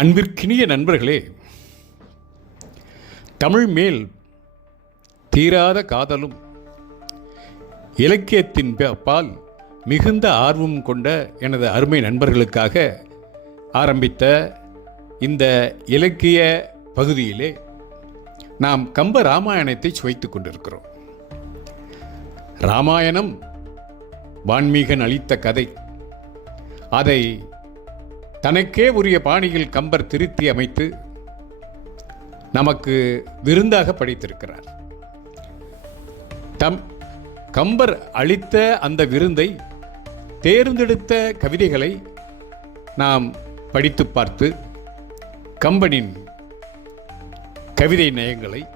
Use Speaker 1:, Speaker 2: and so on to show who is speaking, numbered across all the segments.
Speaker 1: அன்பிற்கினிய நண்பர்களே தமிழ் மேல் தீராத காதலும் இலக்கியத்தின் பால் மிகுந்த ஆர்வம் கொண்ட எனது அருமை நண்பர்களுக்காக ஆரம்பித்த இந்த இலக்கிய பகுதியிலே நாம் கம்ப ராமாயணத்தை சுவைத்துக் கொண்டிருக்கிறோம். ராமாயணம் வான்மீகன் அளித்த கதை. அதை தனக்கே உரிய பாணியில் கம்பர் திருத்தி அமைத்து நமக்கு விருந்தாக படைத்திருக்கிறார். தம் கம்பர் அளித்த அந்த விருந்தை தேர்ந்தெடுத்த கவிதைகளை நாம் படித்து பார்த்து கம்பனின் கவிதை நயங்களை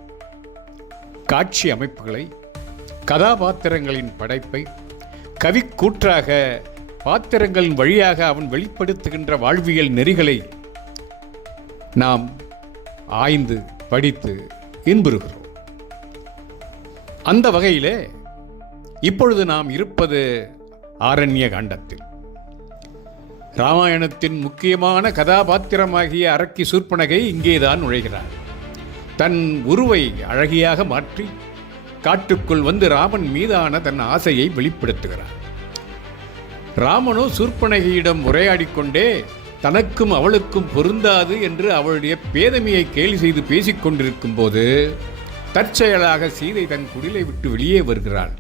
Speaker 1: காட்சி அமைப்புகளை கதாபாத்திரங்களின் படைப்பை கவிக்கூற்றாக பாத்திரங்களின் வழியாக அவன் வெளிப்படுத்துகின்ற வாழ்வியல் நெறிகளை நாம் ஆய்ந்து படித்து இன்புறுகிறோம். அந்த வகையிலே இப்பொழுது நாம் இருப்பது ஆரண்ய காண்டத்தில். ராமாயணத்தின் முக்கியமான கதாபாத்திரமாகிய அரக்கி சூர்பனகை இங்கேதான் நுழைகிறார். தன் உருவை அழகியாக மாற்றி காட்டுக்குள் வந்து ராமன் மீதான தன் ஆசையை வெளிப்படுத்துகிறார். ராமனோ சூர்பனகையிடம் உரையாடி கொண்டே தனக்கும் அவளுக்கும் பொருந்தாது என்று அவளுடைய பேதமையை கேலி செய்து பேசிக்கொண்டிருக்கும் போது தற்செயலாக சீதை தன் குடிலை விட்டு வெளியே வருகிறாள்.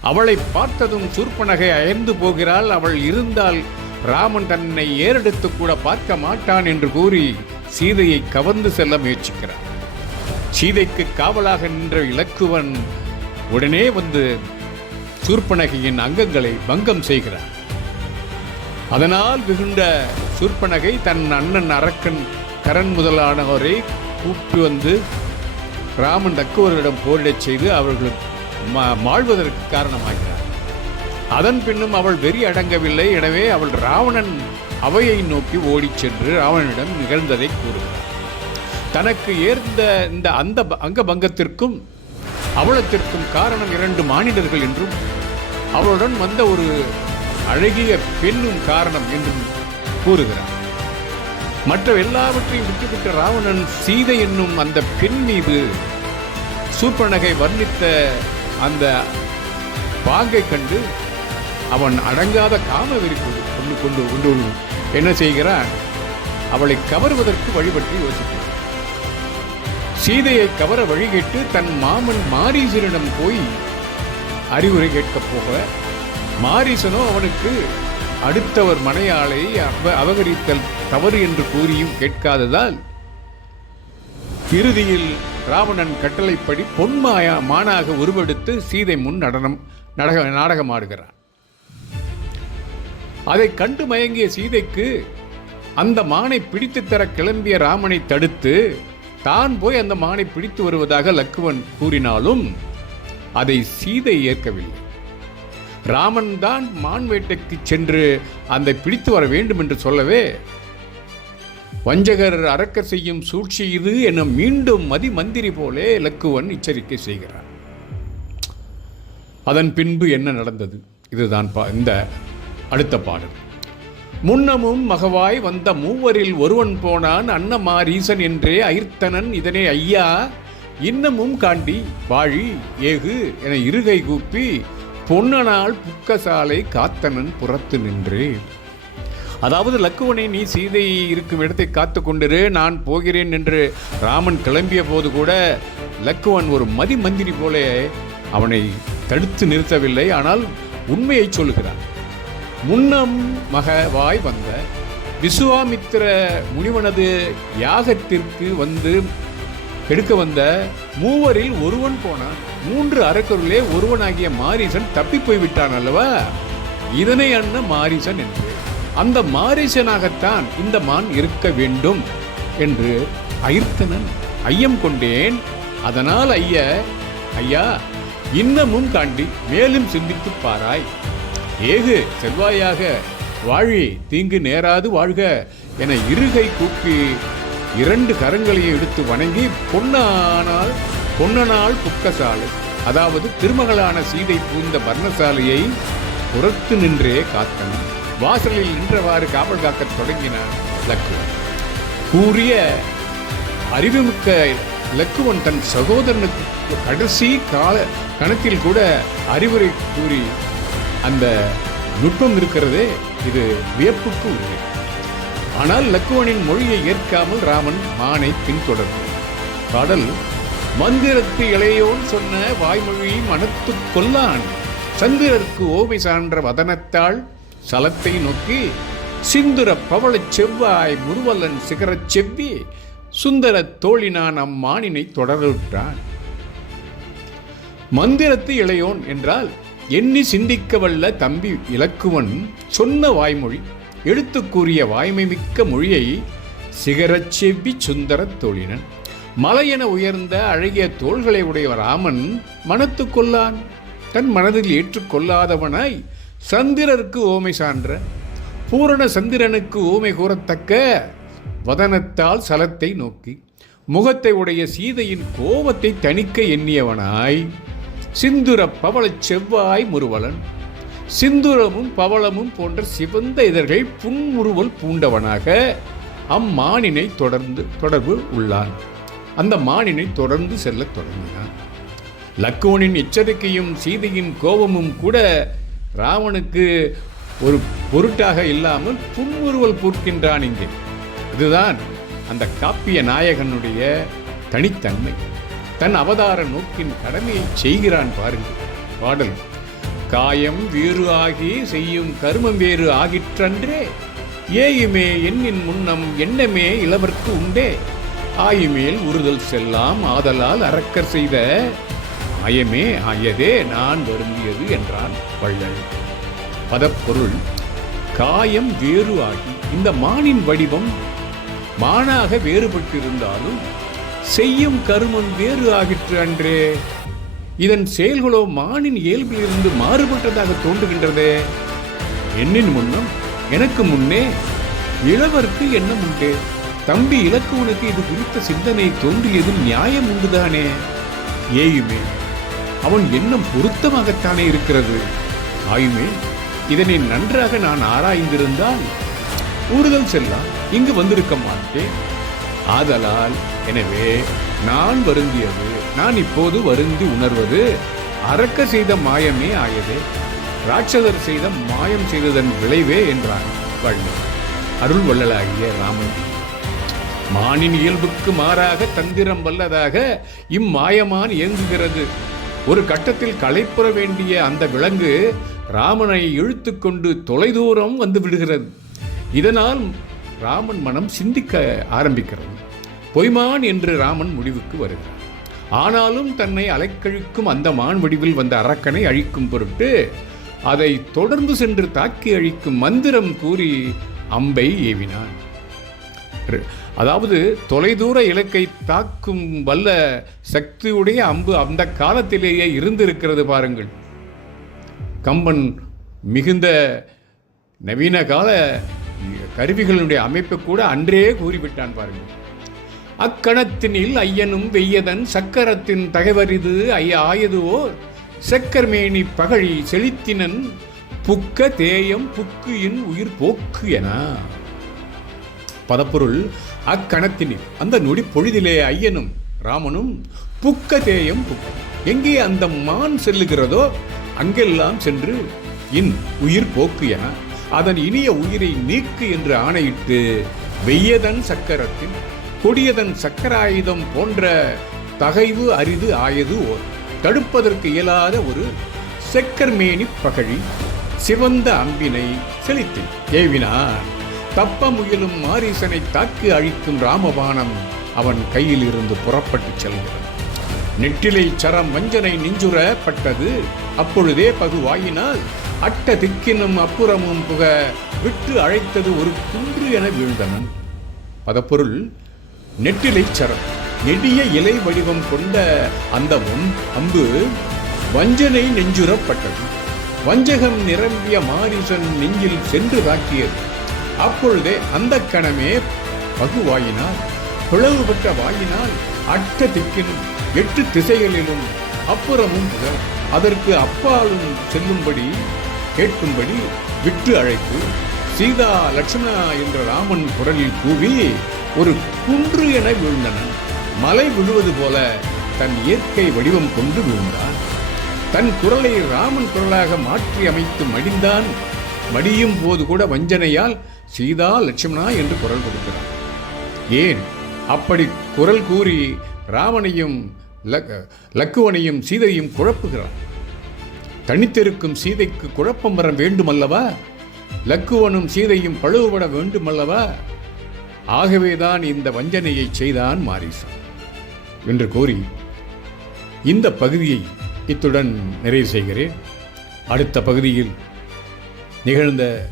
Speaker 1: அவளை பார்த்ததும் சூர்பனகை அயர்ந்து போகிறாள். அவள் இருந்தால் ராமன் தன்னை ஏறெடுத்து கூட பார்க்க மாட்டான் என்று கூறி சீதையை கவர்ந்து செல்ல முயற்சிக்கிறார் சீதைக்கு காவலாக நின்ற இலக்குவன் உடனே வந்து சூர்பனகையின் அங்கங்களை பங்கம் செய்கிறார். அதனால் வெகுண்ட சூர்பனகை தன் அண்ணன் அரக்கன் கரண் முதலானவரை கூப்பிட்டு வந்து ராமன் தக்குவரிடம் போரிடச் செய்து அவர்கள் மா- மாழ்வதற்கு காரணமாகிறார். அதன் பின்னும் அவள் வெறி அடங்கவில்லை. எனவே அவள் ராவணன் அவையை நோக்கி ஓடிச் சென்று ராவணனிடம் நிகழ்ந்ததை கூறுகிறார். தனக்கு ஏர்ந்த இந்த அந்த அங்க அங்கபங்கத்திற்கும் அவலத்திற்கும் காரணம் இரண்டு மானிடர்கள் என்றும் அவளுடன் வந்த ஒரு அழகிய பெண்ணும் காரணம் என்றும் கூறுகிறார். மற்ற எல்லாவற்றையும் விட்டுவிட்ட ராவணன் சீதை என்னும் அந்த பெண் மீது சூர்பனகை வர்ணித்த அந்த பாங்கை கண்டு அவன் அடங்காத காம கொண்டு கொண்டு கொண்டு கொண்டு என்ன செய்கிறான்? அவளை கவர்வதற்கு வழிபட்டு யோசிக்கிறான். சீதையை கவர வழிகிட்டு தன் மாமன் மாரீசனிடம் போய் அறிவுரை கேட்கப் போக மாரீசனோ அவனுக்கு அடுத்தவர் மனையாளை அபகரித்தல் தவறு என்று கூறியும் கேட்காததால் இறுதியில் ராவணன் கட்டளைப்படி பொன்மாயா மானாக உருவெடுத்து சீதை முன் நடனம் நடக நாடகமாடுகிறான். அதை கண்டு மயங்கிய சீதைக்கு அந்த மானை பிடித்து தர கிளம்பிய ராமனை தடுத்து தான் போய் அந்த மானை பிடித்து வருவதாக லக்குவன் கூறினாலும் அதை சீதை ஏற்கவில்லை. ராமன் தான் மான் வேட்டைக்கு சென்று அந்த பிடித்து வர வேண்டும் என்று சொல்லவே வஞ்சகர் அறக்க செய்யும் சூழ்ச்சி இது என மீண்டும் மதி மந்திரி போலே லக்குவன் எச்சரிக்கை செய்கிறார். அதன் பின்பு என்ன நடந்தது? இதுதான் பா- இந்த அடுத்த பாடல். முன்னமும் மகவாய் வந்த மூவரில் ஒருவன் போனான் அன்னமாரீசன் என்றே ஐர்த்தனன் இதனை ஐயா இன்னமும் காண்டி வாழி ஏகு என இருகை கூப்பி பொன்னனால் புக்கசாலை காத்தனன் புறத்து நின்றே. அதாவது லக்குவனை நீ சீதை இருக்கும் இடத்தை காத்து கொண்டிரு நான் போகிறேன் என்று ராமன் கிளம்பிய போது கூட லக்குவன் ஒரு மதி மந்திரி போல அவனை தடுத்து நிறுத்தவில்லை. ஆனால் உண்மையை சொல்லுகிறான். முன்னம் மகவாய் வந்த விசுவாமித்திர முனிவனது யாகத்திற்கு வந்து எடுக்க வந்த மூவரில் ஒருவன் போனான் மூன்று அரக்கருளே ஒருவனாகிய மாரீசன் தப்பி போய் விட்டான் அல்லவா? இதனை அண்ண மாரீசன் என்று. அந்த மாரீசனாகத்தான் இந்த மான் இருக்க வேண்டும் என்று அயர்த்தனன் ஐயம் கொண்டேன். அதனால் ஐய ஐயா இன்னமும் தாண்டி மேலும் சிந்தித்துப் பாராய். ஏகு செல்வாயாக வாழி தீங்கு நேராது வாழ்க என இருகை கூப்பி இரண்டு கரங்களையும் எடுத்து வணங்கி பொன்னானால் பொன்னனால் புக்கசாலை அதாவது திருமகளான சீதை பூந்த பர்ணசாலையை புறத்து நின்றே காத்தன. வாசலில் நின்றவாறு காவல் காக்கத் தொடங்கினான் லக்குவன் கூறிய அறிவுமிக்க லக்குவன் தன் சகோதரனுக்கு கடைசி கால கணத்தில் கூட அறிவுரை கூறி அந்த நுட்பம் இருக்கிறதே இது வியப்புக்கு உண்மை ஆனால் லக்குவனின் மொழியை ஏற்காமல் ராமன் மானை பின்தொடர்ந்தார் பாடல் மந்திரத்து இளையோன் சொன்ன வாய்மொழி மனத்து கொல்லான். சந்திரருக்கு ஓவை சான்ற வதனத்தாள் சலத்தை நோக்கி சிந்துர பவளச் செவ்வாய் முருவலன் சிகரச் செவ்வி சுந்தர தோழினான் அம்மானினை தொடர்விட்டான். மந்திரத்து இளையோன் என்றால் எண்ணி சிந்திக்க வல்ல தம்பி இலக்குவன் சொன்ன வாய்மொழி எடுத்து கூறிய வாய்மை மிக்க மொழியை சிகரச் செவ்வி சுந்தரத் தோழினன் மலையென உயர்ந்த அழகிய தோள்களை உடைய ராமன் மனத்து கொள்ளான். தன் மனதில் ஏற்றுக்கொள்ளாதவனாய் சந்திரருக்கு ஓமை சான்ற. பூரண சந்திரனுக்கு ஓமை கூறத்தக்க வதனத்தால் சலத்தை நோக்கி முகத்தை உடைய சீதையின் கோபத்தை தணிக்க எண்ணியவனாய். சிந்துர பவளச் செவ்வாய் முருவலன். சிந்துரமும் பவளமும் போன்ற சிவந்த இதழ்கள் புன்முறுவல் பூண்டவனாக அம்மானினை தொடர்ந்து தொடர்பு உள்ளான். அந்த மானினை தொடர்ந்து செல்லத் தொடங்கினான். லக்குவனின் எச்சரிக்கையும் சீதையின் கோபமும் கூட ராவனுக்கு ஒரு பொருட்டாக இல்லாமல் புன்முறுவல் பூர்க்கின்றான் இங்கே. இதுதான் அந்த காப்பிய நாயகனுடைய தனித்தன்மை. தன் அவதார நோக்கின் கடமையை செய்கிறான் பாருங்கள் பாடல் காயம் வேறு ஆகி செய்யும் கருமம் வேறு ஆகிற்றன்றே. ஏயுமே எண்ணின் முன்னம் எண்ணமே இளவர்க்கு உண்டே. ஆயுமேல் உறுதல் செல்லாம் ஆதலால் அறக்கர் செய்த. ஆயமே ஆயதே நான் வருந்தியது என்றான் வள்ளல். பதப்பொருள் காயம் வேறு ஆகி இந்த மானின் வடிவம் மானாக வேறுபட்டிருந்தாலும் செய்யும் கருமம் வேறு ஆகிற்று அன்றே. இதன் செயல்களோ மானின் இயல்பிலிருந்து மாறுபட்டதாக தோன்றுகின்றதே. என்னின் முன்னும் எனக்கு முன்னே இளவருக்கு எண்ணம் உண்டு. தம்பி இலக்குவனுக்கு இது குறித்த சிந்தனை தோன்றியது நியாயம் உண்டுதானே. ஏயுமே அவன் எண்ணம் பொருத்தமாகத்தானே இருக்கிறது. ஆயுமே இதனை நன்றாக நான் ஆராய்ந்திருந்தால் ஊறுதல் செல்லாம் இங்கு வந்திருக்க மாட்டேன். ஆதலால் எனவே நான் வருந்தியது நான் இப்போது வருந்தி உணர்வது அரக்க செய்த மாயமே ஆயதே ராட்சதர் செய்த மாயம் செய்ததன் விளைவே என்றான் வள்ளுவர் அருள் வள்ளலாகிய ராமன். மானின் இயல்புக்கு மாறாக தந்திரம் வல்லதாக இம்மாயமான் இயங்குகிறது. ஒரு கட்டத்தில் களைப்புற வேண்டிய அந்த விலங்கு ராமனை இழுத்துக்கொண்டு தொலைதூரம் வந்து விடுகிறது. இதனால் ராமன் மனம் சிந்திக்க ஆரம்பிக்கிறது. பொய்மான் என்று ராமன் முடிவுக்கு வருகிறார். ஆனாலும் தன்னை அலைக்கழிக்கும் அந்த மான் வடிவில் வந்த அரக்கனை அழிக்கும் பொருட்டு அதை தொடர்ந்து சென்று தாக்கி அழிக்கும் மந்திரம் கூறி அம்பை ஏவினான். அதாவது தொலைதூர இலக்கை தாக்கும் வல்ல சக்தியுடைய அம்பு அந்த காலத்திலேயே இருந்திருக்கிறது பாருங்கள். கம்பன் மிகுந்த நவீன கால கருவிகளுடைய அமைப்பை கூட அன்றே கூறிவிட்டான் பாருங்கள். அக்கணத்தினில் ஐயனும் வெய்யதன் சக்கரத்தின் தகவரிது ஐய ஆயதுவோ செக்கர்மேனி பகழி செழித்தினன் புக்க தேயம் புக்கு இன் உயிர் போக்கு என. பதப்பொருள் அக்கணத்தினில் அந்த நொடி பொழுதிலே ஐயனும் ராமனும் புக்க தேயம் புக்கு எங்கே அந்த மான் செல்லுகிறதோ அங்கெல்லாம் சென்று இன் உயிர் போக்கு என. அதன் இனிய உயிரை நீக்கு என்று ஆணையிட்டு வெய்யதன் சக்கரத்தின் கொடியதன் சக்கராயுதம் போன்ற தகைவு அரிது ஆயது ஓர். தடுப்பதற்கு இயலாத ஒரு செக்கர்மேனி பகழி சிவந்த அம்பினை செலுத்தி ஏவினா தப்ப முயலும் மாரீசனை தாக்கி அழிக்கும் ராமபானம் அவன் கையில் இருந்து புறப்பட்டுச் செல்கிறது. நெட்டிலை சரம் வஞ்சனை நெஞ்சுறப்பட்டது அப்பொழுதே பகுவாயினால் அட்ட திக்கினும் அப்புறமும் புக விட்டு அழைத்தது ஒரு குன்று என வீழ்ந்தனன். பதப்பொருள் நெட்டிலை சரம் நெடிய இலை வடிவம் கொண்ட அந்த ஒன்- அம்பு வஞ்சனை நெஞ்சுறப்பட்டது. வஞ்சகம் நிரம்பிய மாரிசன் நெஞ்சில் சென்று தாக்கியது. அப்பொழுதே அந்த கணமே பகுவாயினால் பிளவுபட்ட வாயினால் அட்ட திக்கினும் எட்டு திசைகளிலும் அப்புறமும் புக அதற்கு அப்பாலும் செல்லும்படி கேட்கும்படி விட்டு அழைத்து சீதா லட்சுமணா என்ற ராமன் குரலில் கூவி ஒரு குன்று என விழுந்தன. மலை விழுவது போல தன் இயற்கை வடிவம் கொண்டு விழுந்தான். தன் குரலை ராமன் குரலாக மாற்றி அமைத்து மடிந்தான். மடியும் போது கூட வஞ்சனையால் சீதா லட்சுமணா என்று குரல் கொடுக்கிறான். ஏன்? அப்படி குரல் கூறி ராமனையும் லக்- லக்குவனையும் சீதையும் குழப்புகிறான். தனித்திருக்கும் சீதைக்கு குழப்பம் வர வேண்டுமல்லவா? லக்குவனும் சீதையும் பழுவுபட வேண்டுமல்லவா? ஆகவேதான் இந்த வஞ்சனையை செய்தான் மாரிசன். என்று கூறி இந்த பகுதியை இத்துடன் நிறைவு செய்கிறேன். அடுத்த பகுதியில் நிகழ்ந்த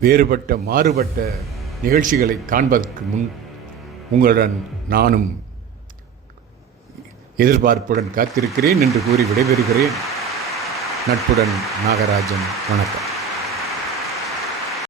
Speaker 1: வேறுபட்ட மாறுபட்ட நிகழ்ச்சிகளை காண்பதற்கு முன் உங்களுடன் நானும் எதிர்பார்ப்புடன் காத்திருக்கிறேன் என்று கூறி விடைபெறுகிறேன். நட்புடன் நாகராஜன் வணக்கம்.